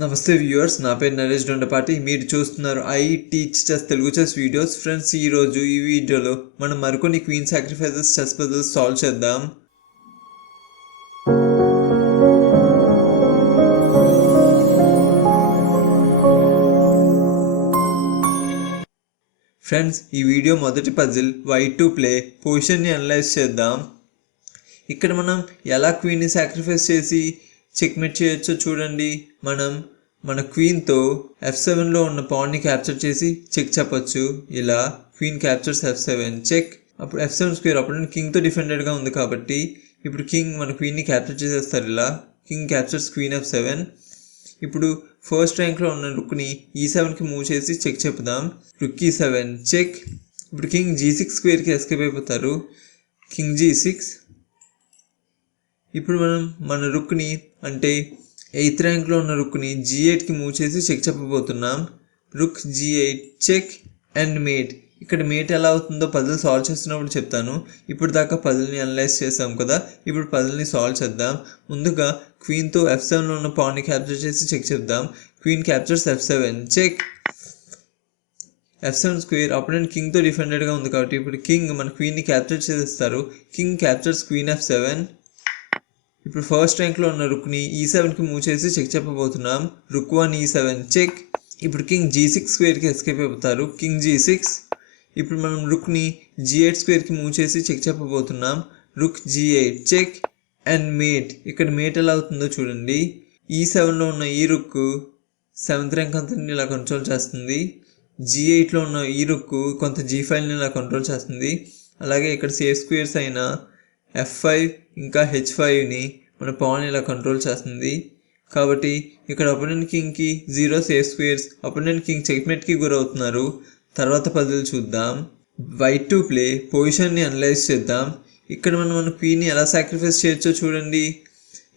నమస్తే వ్యూవర్స్ నా పేరు నరేష్ దొండపాటి. మీరు చూస్తున్నారు I teach chess Telugu chess videos friends ఈ రోజు ఈ వీడియోలో మనం మరికొన్ని queen sacrifices chess puzzles solve చేద్దాం. ఫ్రెండ్స్ ఈ వీడియో మొదటి పజిల్ వైట్ టు ప్లే పొజిషన్ని అనలైజ్ చేద్దాం. ఇక్కడ మనం ఎలా క్వీన్ని సాక్రిఫైస్ చేసి చెక్మెట్ చేయొచ్చో చూడండి. మనం మన క్వీన్తో ఎఫ్ సెవెన్లో ఉన్న పాన్ని క్యాప్చర్ చేసి చెక్ చెప్పచ్చు. ఇలా queen captures F seven check అప్పుడు ఎఫ్ సెవెన్ స్క్వేర్ అప్పుడు కింగ్తో డిఫెండెడ్గా ఉంది కాబట్టి ఇప్పుడు కింగ్ మన క్వీన్ని క్యాప్చర్ చేసేస్తారు ఇలా. King captures queen F seven ఇప్పుడు ఫస్ట్ ర్యాంక్లో ఉన్న రుక్ని ఈ సెవెన్కి మూవ్ చేసి చెక్ చెప్దాం రుక్ ఈ సెవెన్ చెక్ ఇప్పుడు కింగ్ జీ సిక్స్ స్క్వేర్కి ఎస్కేప్ అయిపోతారు. కింగ్ జీ సిక్స్ ఇప్పుడు మనం మన రుక్ని అంటే ఎయిత్ ర్యాంక్లో ఉన్న రుక్ని జీ ఎయిట్కి మూవ్ చేసి check చెప్పబోతున్నాం. Rook G eight check and mate. ఇక్కడ మేట్ ఎలా అవుతుందో పజిల్ సాల్వ్ చేస్తున్నప్పుడు చెప్తాను. ఇప్పుడు దాకా పజిల్ని అనలైజ్ చేసాం కదా. ఇప్పుడు పజిల్ని సాల్వ్ చేద్దాం. ముందుగా క్వీన్తో ఎఫ్ సెవెన్లో ఉన్న పాన్ని క్యాప్చర్ చేసి చెక్ చెప్దాం. Queen captures F seven check F seven square opponent కింగ్తో డిఫెండెడ్గా ఉంది కాబట్టి ఇప్పుడు కింగ్ మన క్వీన్ని క్యాప్చర్ చేసేస్తారు. King captures queen F seven ఇప్పుడు ఫస్ట్ ర్యాంక్లో ఉన్న రుక్ని ఈ సెవెన్కి మూవ్ చేసి check చెప్పబోతున్నాం. Rook one E seven check ఇప్పుడు కింగ్ జీ సిక్స్ స్క్వేర్కి ఎస్కేప్ అవుతారు కింగ్ జీ సిక్స్ ఇప్పుడు మనం రుక్ని జీ ఎయిట్ స్క్వేర్కి మూవ్ చేసి check చెప్పబోతున్నాం. Rook G eight check and mate ఇక్కడ మేట్ ఎలా అవుతుందో చూడండి. E ఈ సెవెన్లో ఉన్న ఈ రుక్ సెవెంత్ ర్యాంక్ అంతని ఇలా కంట్రోల్ చేస్తుంది. జీ ఎయిట్లో ఉన్న e ఈ రుక్ కొంత జీ ఫైవ్ని ఇలా కంట్రోల్ చేస్తుంది. అలాగే ఇక్కడ సేఫ్ స్క్వేర్స్ అయిన ఎఫ్ ఫైవ్ ఇంకా హెచ్ ఫైవ్ని మన పవన్ ఇలా కంట్రోల్ చేస్తుంది. కాబట్టి ఇక్కడ opponent కింగ్కి zero safe squares opponent king చెక్మెట్కి గురవుతున్నారు. తర్వాత పదులు చూద్దాం. వైట్ టు ప్లే పొజిషన్ని అనలైజ్ చేద్దాం. ఇక్కడ మనం మన క్వీన్ని ఎలా సాక్రిఫైస్ చేయొచ్చో చూడండి.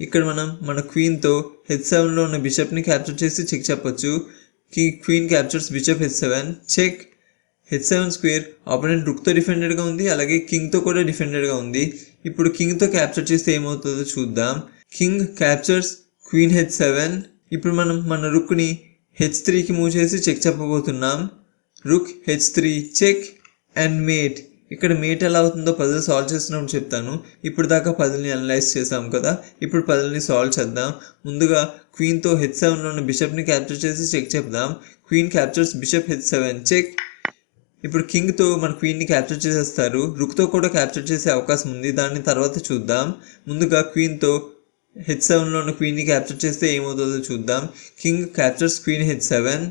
ఇక్కడ మనం మన క్వీన్తో హెచ్ సెవెన్లో ఉన్న బిషప్ని క్యాప్చర్ చేసి చెక్ చెప్పొచ్చు. కి queen captures bishop H seven check H seven square opponent రుక్తో డిఫెండెడ్గా ఉంది అలాగే కింగ్తో కూడా డిఫెండెడ్గా ఉంది. ఇప్పుడు కింగ్తో క్యాప్చర్ చేస్తే ఏమవుతుందో చూద్దాం. King captures queen H seven. ఇప్పుడు మనం మన రుక్ని హెచ్ త్రీకి మూవ్ చేసి check చెప్పబోతున్నాం. Rook H three check and mate. ఇక్కడ మేట్ ఎలా అవుతుందో పజిల్ సాల్వ్ చేస్తున్నప్పుడు చెప్తాను. ఇప్పుడు దాకా పజిల్ని అనలైజ్ చేసాం కదా. ఇప్పుడు పజిల్ని సాల్వ్ చేద్దాం. ముందుగా క్వీన్తో హెచ్ సెవెన్లో ఉన్న బిషప్ని క్యాప్చర్ చేసి చెక్ చెప్దాం. Queen captures bishop H seven check ఇప్పుడు కింగ్తో మన క్వీన్ని క్యాప్చర్ చేసేస్తారు. రుక్తో కూడా క్యాప్చర్ చేసే అవకాశం ఉంది. దాన్ని తర్వాత చూద్దాం. ముందుగా క్వీన్తో హెచ్ సెవెన్లో ఉన్న క్వీన్ని క్యాప్చర్ చేస్తే ఏమవుతుందో చూద్దాం. King captures queen H seven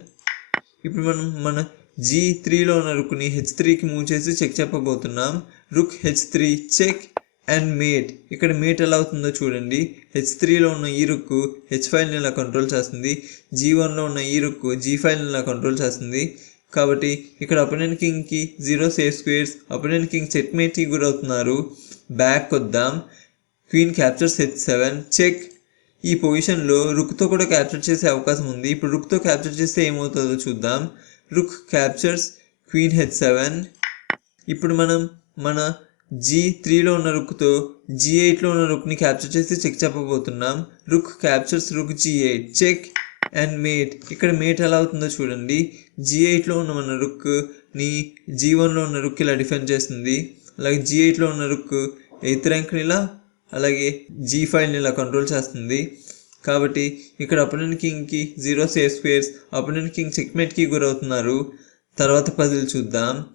ఇప్పుడు మనం మన జీ త్రీలో ఉన్న రుక్ని హెచ్ త్రీకి మూవ్ చేసి check చెప్పబోతున్నాం. Rook H three check and mate ఇక్కడ మేట్ ఎలా అవుతుందో చూడండి. హెచ్ త్రీలో ఉన్న ఈ రుక్కు హెచ్ ఫైవ్ని ఇలా కంట్రోల్ చేస్తుంది? జీ వన్లో ఉన్న ఈ రుక్కు జీ ఫైవ్ని ఇలా కంట్రోల్ చేస్తుంది? కాబట్టి ఇక్కడ opponent కింగ్కి zero safe squares opponent king చెక్మేట్కి గురవుతున్నారు బ్యాక్ వద్దాం queen captures H seven check ఈ పొజిషన్లో రుక్తో కూడా క్యాప్చర్ చేసే అవకాశం ఉంది. ఇప్పుడు రుక్తో క్యాప్చర్ చేస్తే ఏమవుతుందో చూద్దాం. Rook captures queen H seven ఇప్పుడు మనం మన జీ త్రీలో ఉన్న రుక్తో జీ ఎయిట్లో ఉన్న రుక్ని క్యాప్చర్ చేసి check చెప్పబోతున్నాం. Rook captures rook G eight check and mate ఇక్కడ మేట్ ఎలా అవుతుందో చూడండి. జీ ఎయిట్లో ఉన్న మన రుక్ని జీ వన్లో ఉన్న రుక్ ఇలా డిఫెండ్ చేస్తుంది. అలాగే జీ ఎయిట్లో ఉన్న రుక్ ఎయిత్ ర్యాంక్ని ఇలా అలాగే జీ ఫైవ్ని ఇలా కంట్రోల్ చేస్తుంది. కాబట్టి ఇక్కడ opponent కింగ్కి zero safe squares opponent king చెక్మేట్కి గురవుతున్నారు. తర్వాత పజిల్ చూద్దాం.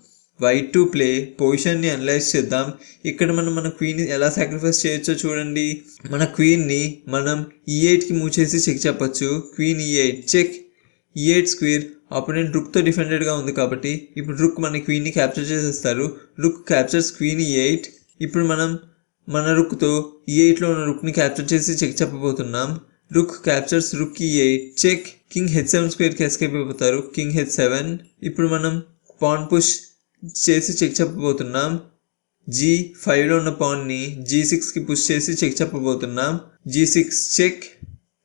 వైట్ టు ప్లే పొజిషన్ని అనలైజ్ చేద్దాం. ఇక్కడ మనం మన క్వీన్ ఎలా సాక్రిఫైస్ చేయొచ్చో చూడండి. మన క్వీన్ని మనం e ఈ ఎయిట్కి మూవ్ చేసి చెక్ చెప్పచ్చు. Queen E eight check E eight square opponent రుక్తో డిఫెండెడ్గా ఉంది కాబట్టి ఇప్పుడు రుక్ మన క్వీన్ని క్యాప్చర్ చేసేస్తారు. Rook captures queen E eight ఇప్పుడు మనం మన రుక్తో ఈ ఎయిట్లో ఉన్న రుక్ని క్యాప్చర్ చేసి check చెప్పబోతున్నాం. Rook captures rook E eight check king H seven స్క్వేర్కి escape అయిపోతారు. కింగ్ హెచ్ సెవెన్ ఇప్పుడు మనం పాన్ పుష్ చేసి చెక్ చెప్పబోతున్నాం. జీ ఫైవ్లో ఉన్న పాన్ని జీ సిక్స్కి పుష్ చేసి check చెప్పబోతున్నాం. G six check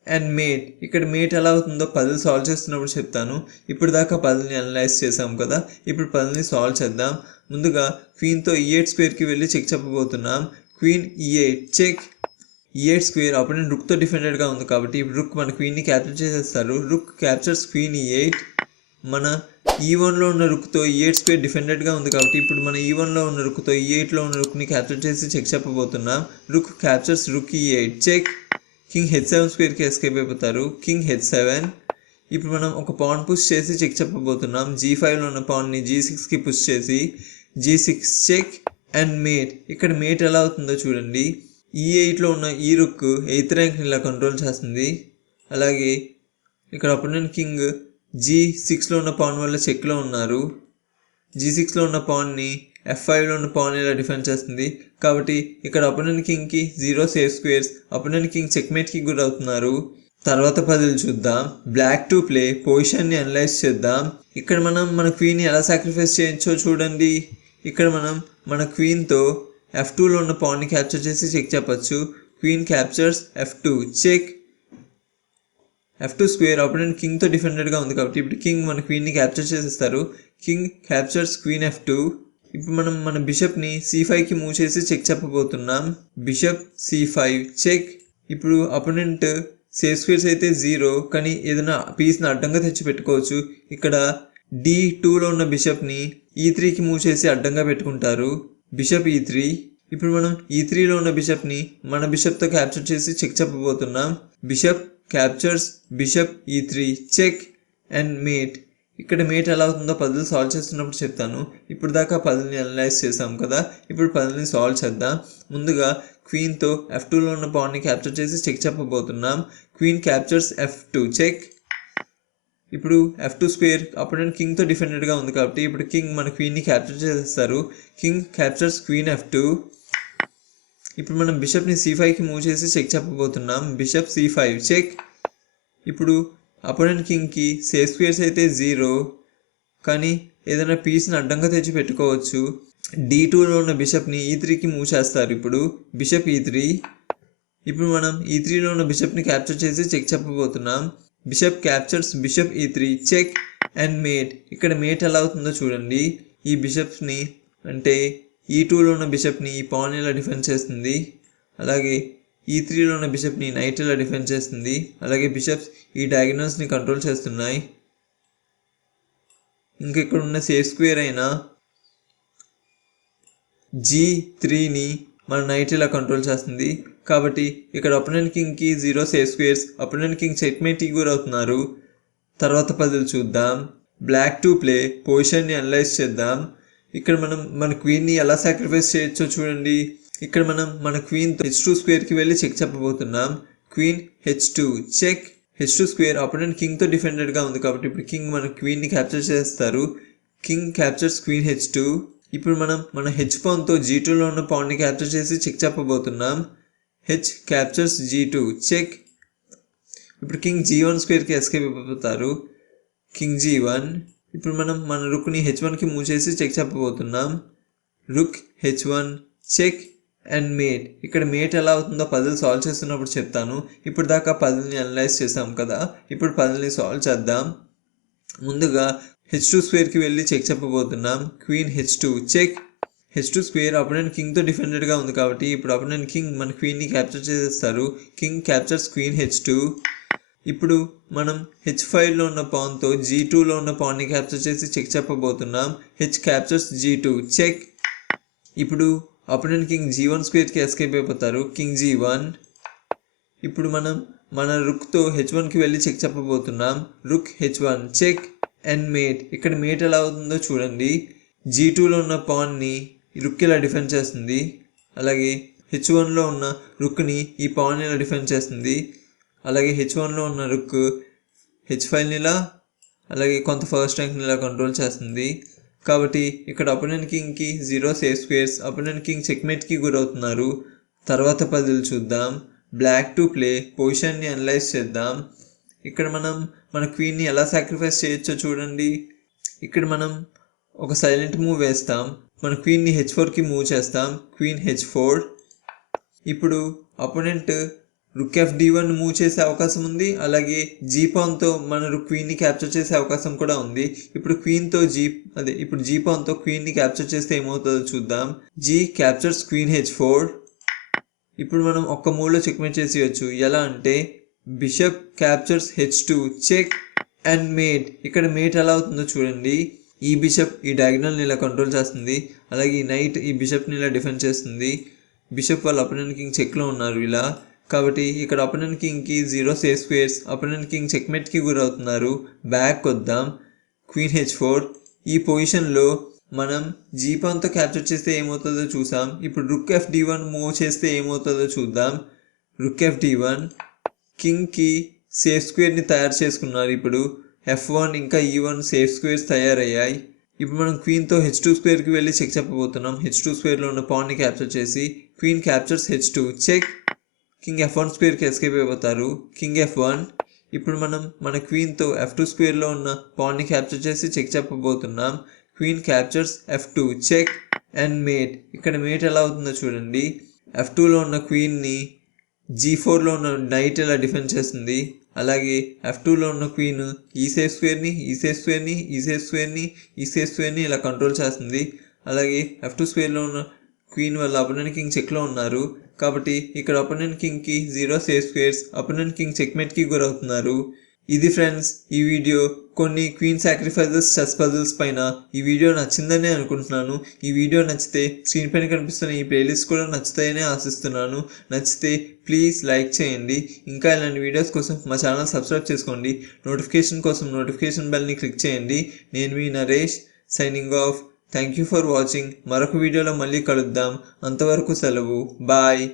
and mate ఇక్కడ మేట్ ఎలా అవుతుందో పజిల్ సాల్వ్ చేస్తున్నప్పుడు చెప్తాను. ఇప్పుడు దాకా పజిల్ని అనలైజ్ చేసాం కదా. ఇప్పుడు పజిల్ని సాల్వ్ చేద్దాం. ముందుగా క్వీన్తో ఈ ఎయిట్ స్క్వేర్కి వెళ్ళి check చెప్పబోతున్నాం. Queen E eight check E eight square opponent రుక్తో డిఫెండెడ్గా ఉంది కాబట్టి ఇప్పుడు రుక్ మన క్వీన్ని క్యాప్చర్ చేసేస్తారు. Rook captures queen E eight మన e ఈ వన్లో ఉన్న రుక్తో ఈ ఎయిట్ స్క్వేర్ డిఫెండెడ్గా ఉంది కాబట్టి ఇప్పుడు మన e ఈ వన్లో ఉన్న రుక్తో ఈ ఎయిట్లో ఉన్న రుక్ని క్యాప్చర్ చేసి check చెప్పబోతున్నాం. Rook captures rook E eight check king H seven స్క్వేర్కి escape అయిపోతారు. కింగ్ హెచ్ సెవెన్ ఇప్పుడు మనం ఒక పాన్ పుష్ చేసి చెక్ చెప్పబోతున్నాం. జీ ఫైవ్లో ఉన్న పాన్ని జీ సిక్స్కి పుష్ చేసి G six check and mate ఇక్కడ మేట్ ఎలా అవుతుందో చూడండి. E ఈ ఎయిట్లో ఉన్న ఈ రుక్ ఎయిత్ ర్యాంక్ని ఇలా కంట్రోల్ చేస్తుంది. అలాగే ఇక్కడ అపోనెంట్ కింగ్ జీ సిక్స్లో ఉన్న పాన్ వల్ల చెక్లో ఉన్నారు. జీ సిక్స్లో ఉన్న పాన్ని ఎఫ్ ఫైవ్లో ఉన్న పాన్ ఇలా డిఫెండ్ చేస్తుంది? కాబట్టి ఇక్కడ opponent కింగ్కి zero safe squares opponent king చెక్మేట్కి గురవుతున్నారు తర్వాత పదులు చూద్దాం. బ్లాక్ టు ప్లే పొజిషన్ని అనలైజ్ చేద్దాం. ఇక్కడ మనం మన క్వీన్ని ఎలా సాక్రిఫైస్ చేయొచ్చో చూడండి. ఇక్కడ మనం మన క్వీన్తో ఎఫ్ టూలో ఉన్న పాన్ని క్యాప్చర్ చేసి చెక్ చెప్పచ్చు. Queen captures F two check F two square opponent కింగ్తో డిఫెండెడ్గా ఉంది కాబట్టి ఇప్పుడు కింగ్ మన క్వీన్ని క్యాప్చర్ చేసేస్తారు. King captures queen F two ఇప్పుడు మనం మన బిషప్ని సి ఫైవ్కి మూవ్ చేసి చెక్ చెప్పబోతున్నాం. బిషప్ సి ఫైవ్ చెక్ ఇప్పుడు అపోనెంట్ సేఫ్ స్క్వేర్స్ అయితే జీరో కానీ ఏదైనా పీస్ని అడ్డంగా తెచ్చి పెట్టుకోవచ్చు ఇక్కడ డి టూలో ఉన్న బిషప్ని ఈ త్రీకి మూవ్ చేసి అడ్డంగా పెట్టుకుంటారు. బిషప్ e ఈ త్రీ ఇప్పుడు మనం e ఈ త్రీలో ఉన్న బిషప్ని మన బిషప్తో క్యాప్చర్ చేసి check చెప్పబోతున్నాం. Bishop captures bishop E three check and mate ఇక్కడ మీట్ ఎలా అవుతుందో పదులు సాల్వ్ చేస్తున్నప్పుడు చెప్తాను. ఇప్పుడు దాకా పదుల్ని అనలైజ్ చేసాం కదా. ఇప్పుడు పదుల్ని సాల్వ్ చేద్దాం. ముందుగా క్వీన్తో ఎఫ్ టూలో ఉన్న పాన్ని క్యాప్చర్ చేసి check చెప్పబోతున్నాం. Queen captures F two check ఇప్పుడు ఎఫ్ టూ స్క్వేర్ అపోనెంట్ కింగ్తో డిఫెండెడ్గా ఉంది కాబట్టి ఇప్పుడు కింగ్ మన క్వీన్ని క్యాప్చర్ చేసేస్తారు. King captures queen F two ఇప్పుడు మనం బిషప్ని సి ఫైవ్కి మూవ్ చేసి చెక్ చెప్పబోతున్నాం. బిషప్ సి ఫైవ్ చెక్ ఇప్పుడు అపోనెంట్ కింగ్కి సేఫ్ స్క్వేర్స్ అయితే జీరో కానీ ఏదైనా పీస్ని అడ్డంగా తెచ్చి పెట్టుకోవచ్చు. డి టూలో ఉన్న బిషప్ని ఈ త్రీకి మూవ్ చేస్తారు ఇప్పుడు. బిషప్ ఈ త్రీ ఇప్పుడు మనం e ఈ త్రీలో ఉన్న బిషప్ని క్యాప్చర్ చేసి check చెప్పబోతున్నాం. Bishop captures bishop E three check and mate ఇక్కడ మేట్ ఎలా అవుతుందో చూడండి. ఈ బిషప్స్ని అంటే e ఈ టూలో ఉన్న బిషప్ని ఈ పాన్ ఇలా డిఫెండ్ చేస్తుంది? అలాగే ఈ త్రీలో ఉన్న బిషప్ని నైట్ ఇలా డిఫెండ్ చేస్తుంది. అలాగే బిషప్స్ ఈ డయాగ్నల్స్ని కంట్రోల్ చేస్తున్నాయి. ఇంకా ఇక్కడ ఉన్న సేఫ్ స్క్వేర్ అయినా జీ త్రీని మన నైట్ ఇలా కంట్రోల్ చేస్తుంది. కాబట్టి ఇక్కడ opponent కింగ్కి zero safe squares opponent king చెక్మేట్కి గురవుతున్నారు తర్వాత పదులు చూద్దాం. బ్లాక్ టు ప్లే పొజిషన్ని అనలైజ్ చేద్దాం. ఇక్కడ మనం మన క్వీన్ని ఎలా సాక్రిఫైస్ చేయొచ్చో చూడండి. ఇక్కడ మనం మన క్వీన్ హెచ్ టూ స్క్వేర్కి వెళ్ళి check చెప్పబోతున్నాం. Queen H two check H two square opponent కింగ్తో డిఫెండెడ్గా ఉంది కాబట్టి ఇప్పుడు కింగ్ మన క్వీన్ని క్యాప్చర్ చేస్తారు. King captures queen H two ఇప్పుడు మనం మన హెచ్ పాన్తో జీ టూలో ఉన్న పాన్ని క్యాప్చర్ చేసి check చెప్పబోతున్నాం. H captures G two check ఇప్పుడు కింగ్ జీ వన్ స్క్వేర్కి ఎస్కేప్ అయిపోతారు. కింగ్ జీ వన్ ఇప్పుడు మనం మన రుక్ని హెచ్ వన్కి మూవ్ చేసి check చెప్పబోతున్నాం. Rook H one check and mate. ఇక్కడ మేట్ ఎలా అవుతుందో పజిల్ సాల్వ్ చేస్తున్నప్పుడు చెప్తాను. ఇప్పుడు దాకా పజిల్ని అనలైజ్ చేసాం కదా. ఇప్పుడు పజిల్ని సాల్వ్ చేద్దాం. ముందుగా హెచ్ టూ స్క్వేర్కి వెళ్ళి check చెప్పబోతున్నాం. Queen H two check H two square opponent కింగ్తో డిఫెండెడ్గా ఉంది కాబట్టి ఇప్పుడు అపోనెంట్ కింగ్ మన క్వీన్ని క్యాప్చర్ చేసేస్తారు. King captures queen H two ఇప్పుడు మనం హెచ్ ఫైవ్లో ఉన్న పాన్తో జీ టూలో ఉన్న పాన్ని క్యాప్చర్ చేసి check చెప్పబోతున్నాం. H captures G two check ఇప్పుడు అపోనెంట్ కింగ్ జీ వన్ స్క్వేర్కి ఎస్కేప్ అయిపోతారు. కింగ్ జీ వన్ ఇప్పుడు మనం మన రుక్తో హెచ్ వన్కి వెళ్ళి check చెప్పబోతున్నాం. Rook H one. Check and mate. ఇక్కడ మేట్ ఎలా అవుతుందో చూడండి. జీ టూలో ఉన్న పాన్ని రుక్ ఇలా డిఫెండ్ చేస్తుంది? అలాగే హెచ్ వన్లో ఉన్న రుక్ని ఈ పాన్ ఇలా డిఫెండ్ చేస్తుంది? అలాగే హెచ్ వన్లో ఉన్న రుక్ హెచ్ ఫైవ్ని ఇలా అలాగే కొంత ఫస్ట్ ర్యాంక్ని ఇలా కంట్రోల్ చేస్తుంది. కాబట్టి ఇక్కడ అపోనెంట్ కింగ్కి జీరో ఏ స్క్వేర్స్ అపోనెంట్ కింగ్ చెక్మేట్కి గురవుతున్నారు. తర్వాత పదులు చూద్దాం. బ్లాక్ టు ప్లే పొజిషన్ని అనలైజ్ చేద్దాం. ఇక్కడ మనం మన క్వీన్ని ఎలా సాక్రిఫైస్ చేయొచ్చో చూడండి. ఇక్కడ మనం ఒక సైలెంట్ మూవ్ వేస్తాం. మన క్వీన్ని హెచ్ ఫోర్కి మూవ్ చేస్తాం. క్వీన్ హెచ్ ఫోర్ ఇప్పుడు opponent rook F D one move చేసే అవకాశం ఉంది. అలాగే జీపాన్తో మన క్వీన్ని క్యాప్చర్ చేసే అవకాశం కూడా ఉంది. ఇప్పుడు క్వీన్తో జీ అదే ఇప్పుడు జీపాన్తో క్వీన్ని క్యాప్చర్ చేస్తే ఏమవుతుందో చూద్దాం. G captures queen H four. ఇప్పుడు మనం ఒక్క మూవ్లో చెక్మేట్ చేసేయచ్చు. ఎలా అంటే bishop captures H two. Check and mate. ఇక్కడ మేట్ ఎలా అవుతుందో చూడండి. ఈ బిషప్ ఈ డయాగ్నల్ని ఇలా కంట్రోల్ చేస్తుంది. అలాగే ఈ నైట్ ఈ బిషప్ని ఇలా డిఫెండ్ చేస్తుంది. బిషప్ వాళ్ళ అపోనెంట్ కింగ్ చెక్లో ఉన్నారు ఇలా. కాబట్టి ఇక్కడ opponent కింగ్కి zero safe squares opponent king చెక్మెట్కి గురవుతున్నారు. బ్యాక్ వద్దాం క్వీన్ హెచ్ ఫోర్ ఈ పొజిషన్లో మనం జీపాన్తో క్యాప్చర్ చేస్తే ఏమవుతుందో చూసాం. ఇప్పుడు rook F D one move చేస్తే ఏమవుతుందో చూద్దాం. రుక్ ఎఫ్ డి వన్ కింగ్కి సేఫ్ స్క్వేర్ని తయారు చేసుకున్నారు ఇప్పుడు. ఎఫ్ వన్ ఇంకా ఈ వన్ సేఫ్ స్క్వేర్స్ తయారయ్యాయి. ఇప్పుడు మనం క్వీన్తో హెచ్ టూ స్క్వేర్కి వెళ్ళి చెక్ చెప్పబోతున్నాం. హెచ్ టూ స్క్వేర్లో ఉన్న పాన్ని క్యాప్చర్ చేసి queen captures H two check king F one స్క్వేర్కి escape అయిపోతారు. కింగ్ ఎఫ్ వన్ ఇప్పుడు మనం మన క్వీన్తో ఎఫ్ టూ స్క్వేర్లో ఉన్న పాన్ని క్యాప్చర్ చేసి check చెప్పబోతున్నాం. Queen captures F two check and mate ఇక్కడ మేట్ ఎలా అవుతుందో చూడండి. ఎఫ్ టూలో ఉన్న క్వీన్ని జీ ఫోర్లో ఉన్న నైట్ ఎలా డిఫెండ్ చేస్తుంది? అలాగే ఎఫ్ టూలో ఉన్న క్వీన్ ఈ సేఫ్ స్క్వేర్ని ఈ సేఫ్ స్క్వేర్ని ఈ సేఫ్ స్క్వేర్ని ఈ సేఫ్ స్క్వేర్ని ఇలా కంట్రోల్ చేస్తుంది. అలాగే ఎఫ్ టూ స్క్వేర్లో ఉన్న క్వీన్ వల్ల అపోనెంట్ కింగ్ చెక్లో ఉన్నారు. కాబట్టి ఇక్కడ opponent కింగ్కి zero safe squares opponent king చెక్మేట్కి గురవుతున్నారు. ఇది ఫ్రెండ్స్ ఈ వీడియో కొన్ని క్వీన్ సాక్రిఫైజెస్ చెస్ పజిల్స్ పైన ఈ వీడియో నచ్చిందని అనుకుంటున్నాను. ఈ వీడియో నచ్చితే స్క్రీన్ పైన కనిపిస్తున్న ఈ ప్లేలిస్ట్ కూడా నచ్చుతాయని ఆశిస్తున్నాను. నచ్చితే ప్లీజ్ లైక్ చేయండి. ఇంకా ఇలాంటి వీడియోస్ కోసం మా ఛానల్ సబ్స్క్రైబ్ చేసుకోండి. నోటిఫికేషన్ కోసం నోటిఫికేషన్ బెల్ని క్లిక్ చేయండి. నేను మీ Naresh signing off thank you for watching మరొక వీడియోలో మళ్ళీ కలుద్దాం. అంతవరకు సెలవు. బాయ్